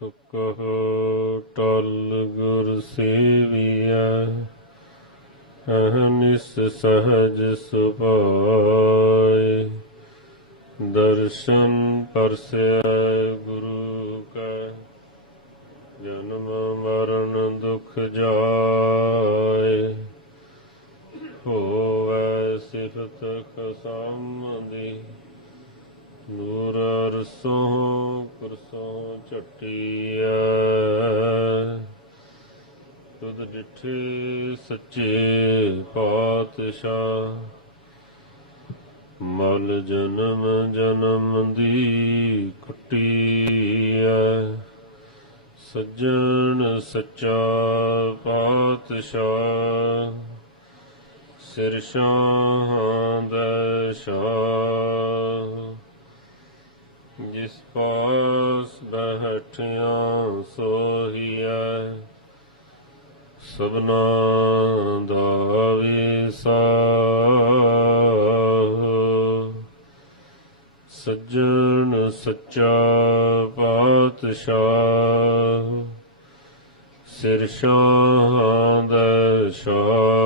ਸੁਖ ਟਲ ਗੁਰ ਸੇਵੀਐ ਅਹਨਿਸ ਸਹਜ ਸੁਭਾਏ। ਦਰਸ਼ਨ ਪਰਸੈ ਗੁਰੂ ਕੈ, ਜਨਮ ਮਰਨ ਦੁਖ ਜਾਏ। ਹੋਵੈ ਸਿਫਤ ਖਸਮਦੀ ਨੂਰ ਰਸੋਂ ਪਰਸੋਂ ਤੁਧ ਡਿਠੇ ਸੱਚੇ ਪਾਤਸ਼ਾਹ, ਮਲ ਜਨਮ ਜਨਮ ਦੀ ਕੁਟੀਐ ਸੱਜਣ ਸੱਚਾ ਪਾਤਸ਼ਾਹ, ਸਿਰ ਸ਼ਾਹ ਦਾ ਸ਼ਾਹ। ਜਿਸ ਪਾਸ ਬਹਿਠਿਆ ਸੋਹੀਐ ਸਭਨਾ ਦਾ ਵਿਸਾਹ। ਸੱਜਣ ਸੱਚਾ ਪਾਤਸ਼ਾਹ ਸਿਰ ਸ਼ਾਹ ਦਾ ਸ਼ਾਹ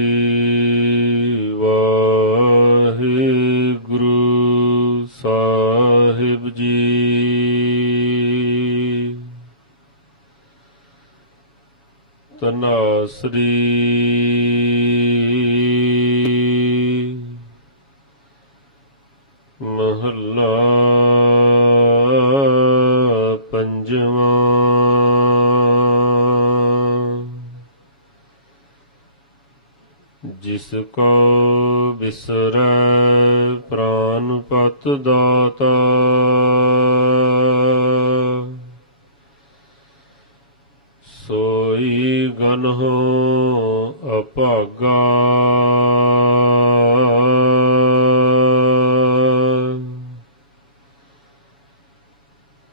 ਸਾਹਿਬ ਜੀ। ਤਨਾਸਰੀ ਮਹੱਲਾ ਜਿਸ ਕੋ ਬਿਸਰੈ ਪ੍ਰਾਨ ਪਤ ਦਾਤਾ। ਸੋਈ ਗਨਹੁ ਅਭਾਗਾ।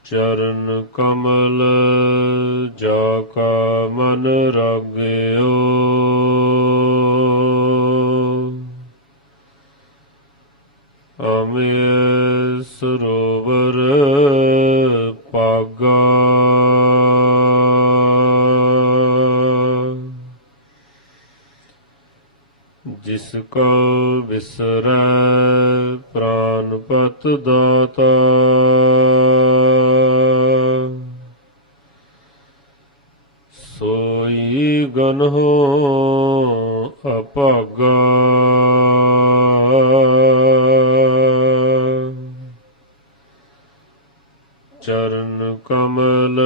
ਚਰਨ ਕਮਲ ਜਾ ਕਾ ਮਨ ਰਾਗਿਓ ਅਮੇ ਸਰੋਵਰ ਪਾਗਾ ਜਿਸ ਕੋ ਵਿਸਰੈ ਪ੍ਰਾਨ ਪਤ ਦਾਤਾ। ਸੋਈ ਗਨਹੁ ਅਭਾਗਾ। ਚਰਨ ਕਮਲ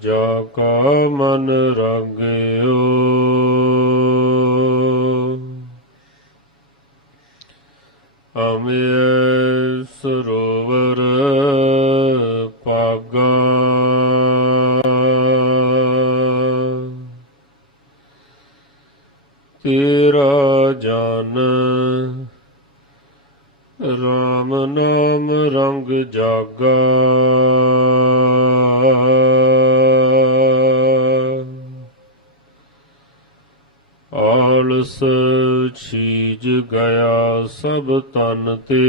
ਜਾ ਕਾ ਮਨ ਰਾਗਿਓ। ਅਮੇ ਸਰੋਵਰ ਪਾਗਾ ਤੇਰਾ ਜਨ ਰਾਮ ਨਾਮ ਰੰਗ ਜਾਗਾ। ਆਲਸ ਛੀਜ ਗਿਆ ਸਭ ਤਨ ਤੇ।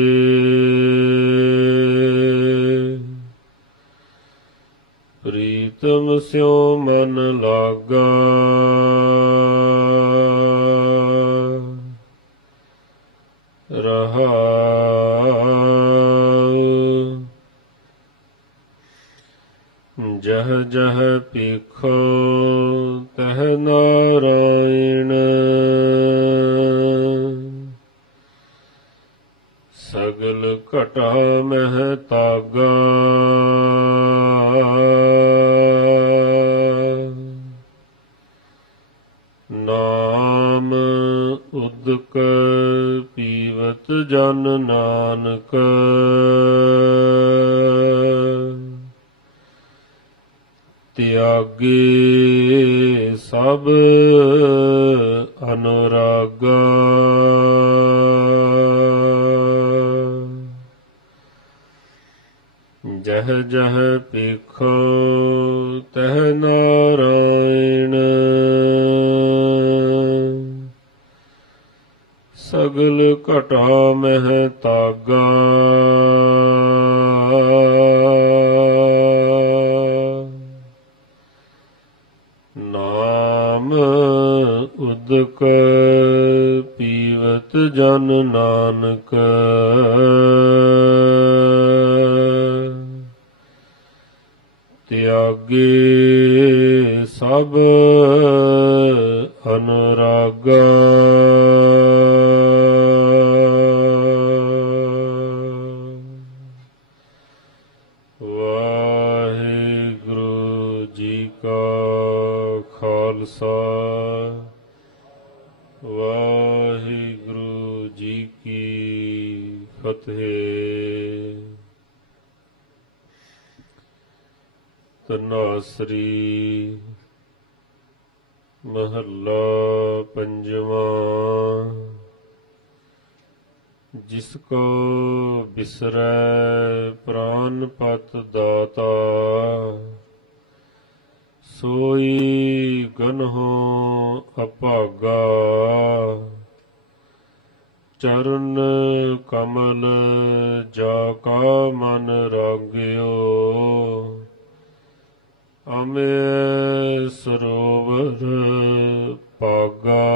ਪ੍ਰੀਤਮ ਸਿਉ ਮਨ ਲਾਗਾ। ਜਹ ਜਹ ਪੀਖੋ ਤਹ ਨਾਰਾਇਣ। ਸਗਲ ਘਟਾ ਮਹਿ ਤਾਗਾ। ਨਾਮ ਉਦਕ ਪੀਵਤ ਜਨ ਨਾਨਕ। ਤਿਆਗੇ ਸਭ ਅਨੁਰਾਗਾ। ਜਹ ਜਹ ਪੇਖੋ ਤਹ ਨਾਰਾਇਣ। ਸਗਲ ਘਟਾ ਮਹਿ ਤਾਗਾ। ਪੀਵਤ ਜਨ ਨਾਨਕ। ਤਿਆਗੇ ਸਭ ਅਨੁਰਾਗਾ। ਵਾਹਿਗੁਰੂ ਜੀ ਕਾ ਖਾਲਸਾ। ਵਾਹਿਗੁਰੂ ਜੀ ਕੀ ਫਤਿਹ। ਤਨਾਸਰੀ ਮਹੱਲਾ ਪੰਜਵਾਂ। ਜਿਸ ਕੋ ਬਿਸਰੈ ਪ੍ਰਾਨ ਪਤ ਦਾਤਾ, ਸੋਈ ਗਨਹੁ ਅਭਾਗਾ। ਚਰਨ ਕਮਲ ਜਾ ਕਾ ਮਨ ਰਾਗਿਓ। ਅਮੇ ਸਰੋਵਰ ਪਾਗਾ